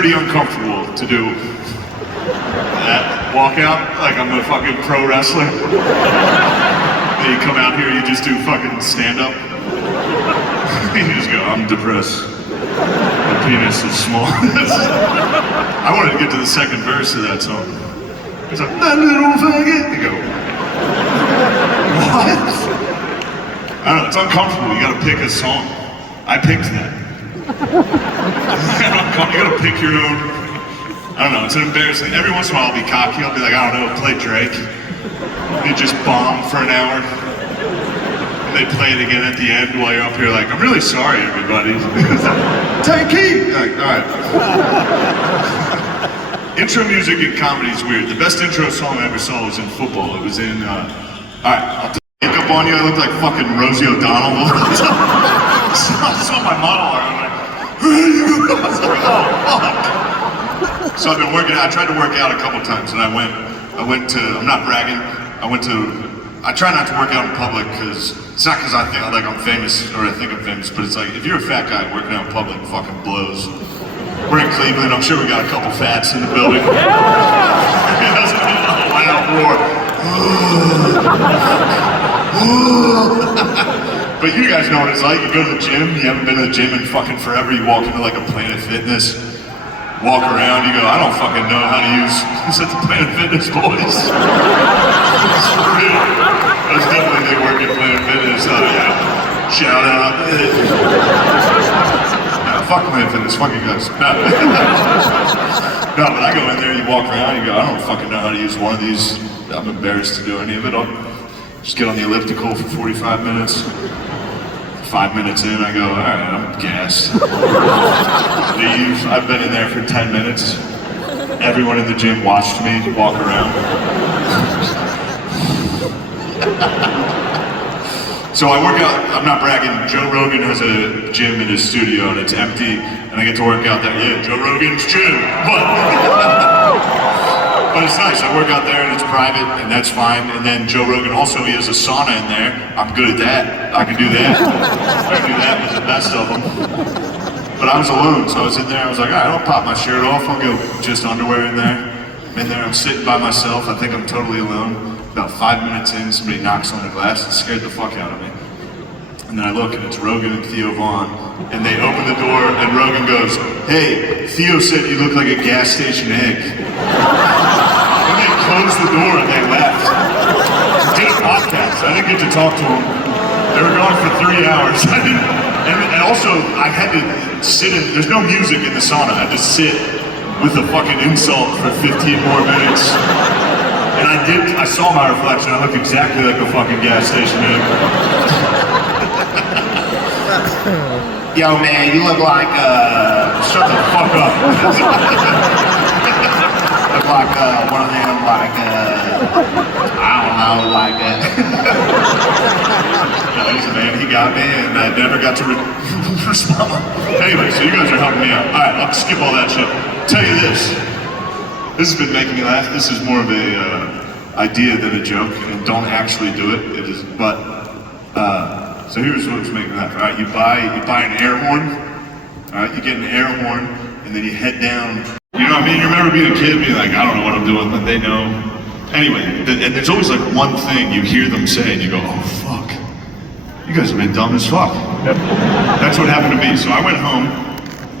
pretty uncomfortable to do that walkout like I'm a fucking pro wrestler. You come out here, you just do fucking stand-up. You just go, I'm depressed. My penis is small. I wanted to get to the second verse of that song. It's like, that little faggot. You go, what? I don't know, it's uncomfortable. You gotta pick a song. I picked that. You gotta pick your own. I don't know, it's embarrassing. Every once in a while I'll be cocky. I'll be like, I don't know, play Drake. You just bomb for an hour. And they play it again at the end while you're up here like, I'm really sorry, everybody. Take heed! Like, all right. Intro music in comedy is weird. The best intro song I ever saw was in football. It was in, all right, I'll take up on you. I look like fucking Rosie O'Donnell. I saw my monologue. I'm like, oh, fuck. So I've been working out. I tried to work out a couple times, and I went to, I'm not bragging, I try not to work out in public because it's not because I think like I'm famous or I think I'm famous, but it's like if you're a fat guy working out in public, it fucking blows. We're in Cleveland. I'm sure we got a couple fats in the building. That's a loud roar. But you guys know what it's like. You go to the gym. You haven't been to the gym in fucking forever. You walk into like a Planet Fitness. Walk around, you go, I don't fucking know how to use the Planet Fitness boys. It's for real. Those definitely they work at Planet Fitness. Yeah. Shout out. Nah, fuck Planet Fitness, fuck you guys. No, but I go in there, you walk around, you go, I don't fucking know how to use one of these. I'm embarrassed to do any of it. I'll just get on the elliptical for 45 minutes. 5 minutes in, I go, all right, I'm gassed. Leave. I've been in there for 10 minutes. Everyone in the gym watched me walk around. So I work out, I'm not bragging, Joe Rogan has a gym in his studio and it's empty, and I get to work out there. Yeah, Joe Rogan's gym, but it's nice. I work out there and it's private, and that's fine. And then Joe Rogan also, he has a sauna in there. I'm good at that. I can do that. I can do that with the best of them. But I was alone, so I was in there. I was like, all right, I'll pop my shirt off. I'll go just underwear in there. I'm in there. I'm sitting by myself. I think I'm totally alone. About 5 minutes in, somebody knocks on the glass. It scared the fuck out of me. And then I look, and it's Rogan and Theo Vaughn. And they open the door, and Rogan goes, hey, Theo said you look like a gas station egg. And they closed the door and they left. Did a podcast. I didn't get to talk to them. They were gone for 3 hours. And also, I had to sit in, there's no music in the sauna. I had to sit with a fucking insult for 15 more minutes. And I saw my reflection. I looked exactly like a fucking gas station egg. Yo, man, you look like, shut the fuck up. Look like, one of them, like, I don't know, like, No, he's a man, he got me, and I never got to respond. Anyway, so you guys are helping me out. All right, I'll skip all that shit. Tell you this has been making me laugh. This is more of a idea than a joke, and don't actually do it. It is, but, so here's what was making me laugh. All right, you buy an air horn. All right, you get an air horn, and then you head down. You know what I mean? You remember being a kid, being like, I don't know what I'm doing, but they know. Anyway, and there's always like one thing you hear them say, and you go, oh fuck, you guys have been dumb as fuck. That's what happened to me. So I went home,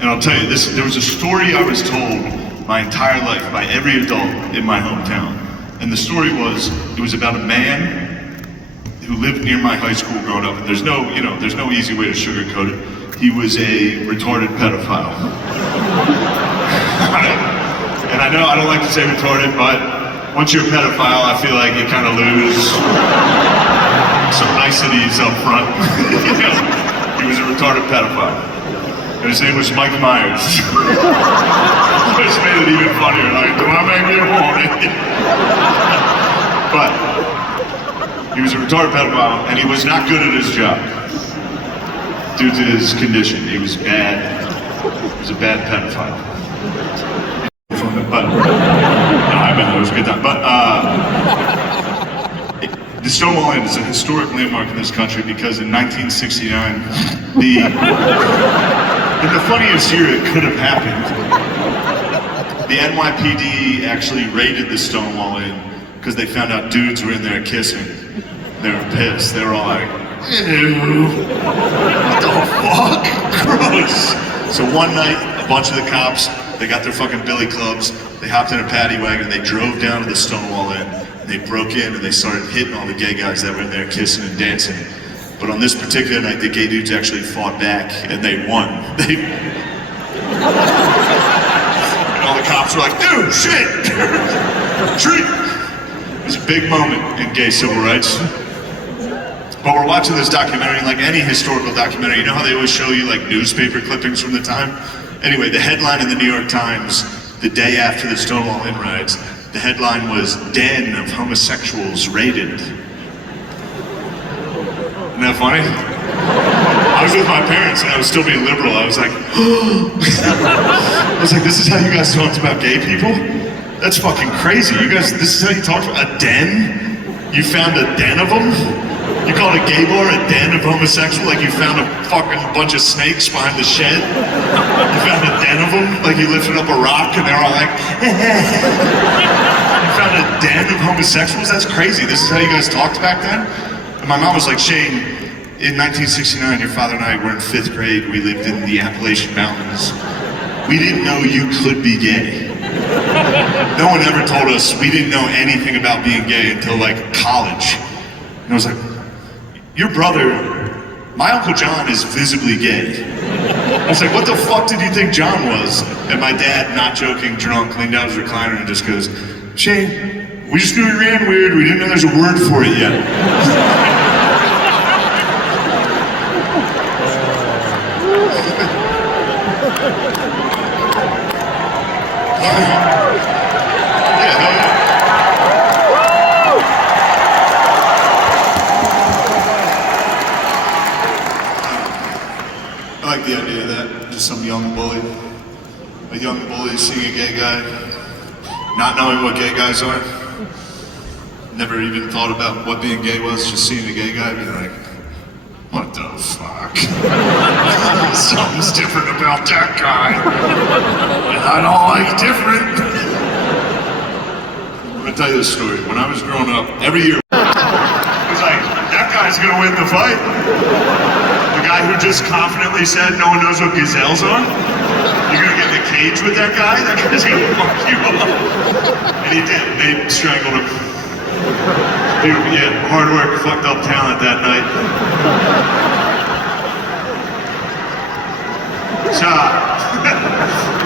and I'll tell you this. There was a story I was told my entire life by every adult in my hometown, and the story was, it was about a man who lived near my high school growing up, and there's no easy way to sugarcoat it. He was a retarded pedophile. And I know I don't like to say retarded, but once you're a pedophile, I feel like you kind of lose some niceties up front. You know, he was a retarded pedophile. And his name was Mike Myers. Which made it even funnier, like, do I make you horny? But he was a retarded pedophile, and he was not good at his job due to his condition. He was bad. He was a bad pedophile. But no, I bet it was a good time. But the Stonewall Inn is a historic landmark in this country because in 1969, and the funniest year it could have happened The NYPD actually raided the Stonewall Inn because they found out dudes were in there kissing. They were pissed. They were all like, ew, what the fuck? Gross. So one night, a bunch of the cops, they got their fucking billy clubs, they hopped in a paddy wagon, they drove down to the Stonewall Inn, and they broke in and they started hitting all the gay guys that were in there kissing and dancing. But on this particular night, the gay dudes actually fought back and they won. And all the cops were like, dude, shit, treat. It was a big moment in gay civil rights. But we're watching this documentary, like any historical documentary, you know how they always show you like newspaper clippings from the time? Anyway, the headline in the New York Times, the day after the Stonewall Inn riots, the headline was, "Den of Homosexuals Raided." Isn't that funny? I was with my parents and I was still being liberal. I was like, this is how you guys talked about gay people? That's fucking crazy. You guys, this is how you talked about a den? You found a den of them? You call a gay bar a den of homosexual? Like you found a fucking bunch of snakes behind the shed? You found a den of them? Like you lifted up a rock and they're all like, You found a den of homosexuals? That's crazy. This is how you guys talked back then? And my mom was like, Shane, in 1969, your father and I were in 5th grade. We lived in the Appalachian Mountains. We didn't know you could be gay. No one ever told us we didn't know anything about being gay until like college. And I was like, your brother, my Uncle John is visibly gay. I was like, what the fuck did you think John was? And my dad, not joking, drunk, leaned down his recliner and just goes, Shane, we just knew he ran weird. We didn't know there's a word for it yet. I like the idea of that. Just some young bully. A young bully seeing a gay guy, not knowing what gay guys are. Never even thought about what being gay was, just seeing a gay guy, being like, what the fuck? Something's different about that guy. And I don't like different. I'm gonna tell you this story. When I was growing up, every year, it was like, that guy's gonna win the fight. The guy who just confidently said no one knows what gazelles are? You're gonna get in a cage with that guy? That guy's gonna fuck you up. And he did. They strangled him. Yeah, hard work, fucked up talent that night.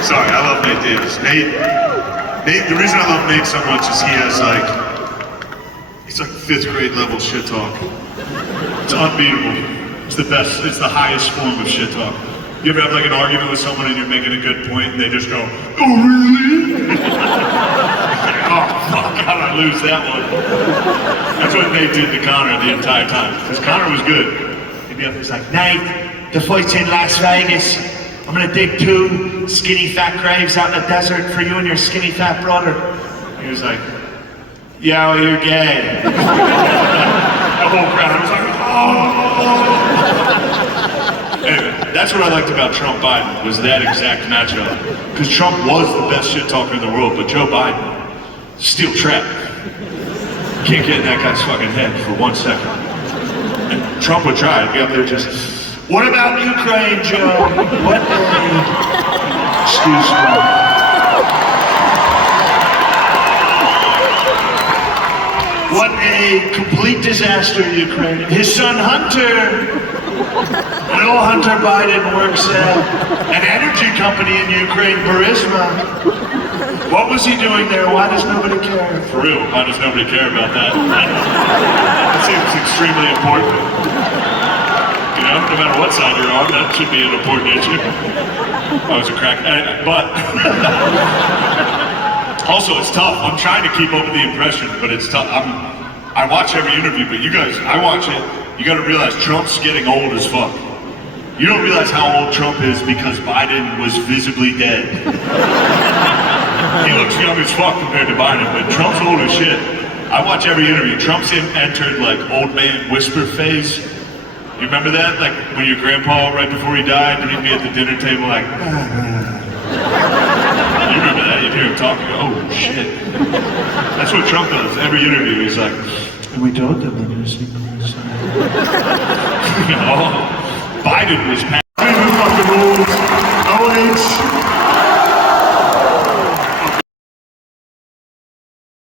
Sorry, I love Nate Davis. Nate, the reason I love Nate so much is he has he's like 5th grade level shit talk. It's unbeatable. It's the best, it's the highest form of shit talk. You ever have like an argument with someone and you're making a good point and they just go, oh really? Oh fuck, how did I lose that one? That's what Nate did to Connor the entire time. Because Connor was good. He'd be up, he's like, Nate, the fight's in Las Vegas. I'm gonna dig 2 skinny fat graves out in the desert for you and your skinny fat brother. He was like, yeah, well, you're gay. The whole crowd was like, oh. Anyway, that's what I liked about Trump Biden, was that exact matchup. Because Trump was the best shit talker in the world, but Joe Biden, steel trap. Can't get in that guy's fucking head for 1 second. And Trump would try, he'd be up there just, what about Ukraine, Joe? What excuse me. What a complete disaster, Ukraine. His son Hunter, little Hunter Biden, works at an energy company in Ukraine, Burisma. What was he doing there? Why does nobody care? For real, why does nobody care about that? That seems extremely important. You know, no matter what side you're on, that should be an important issue. I was a crack, but also it's tough. I'm trying to keep up with the impression, but it's tough. I watch every interview, but you guys, I watch it. You got to realize Trump's getting old as fuck. You don't realize how old Trump is because Biden was visibly dead. He looks young as fuck compared to Biden, but Trump's old as shit. I watch every interview. Trump's entered like old man whisper phase. You remember that? Like when your grandpa, right before he died, he'd be at the dinner table like, you remember that? You've hear him talking. Oh shit! That's what Trump does. Every interview, he's like, "And we told them we're gonna see." No, Biden was passing the fucking rules.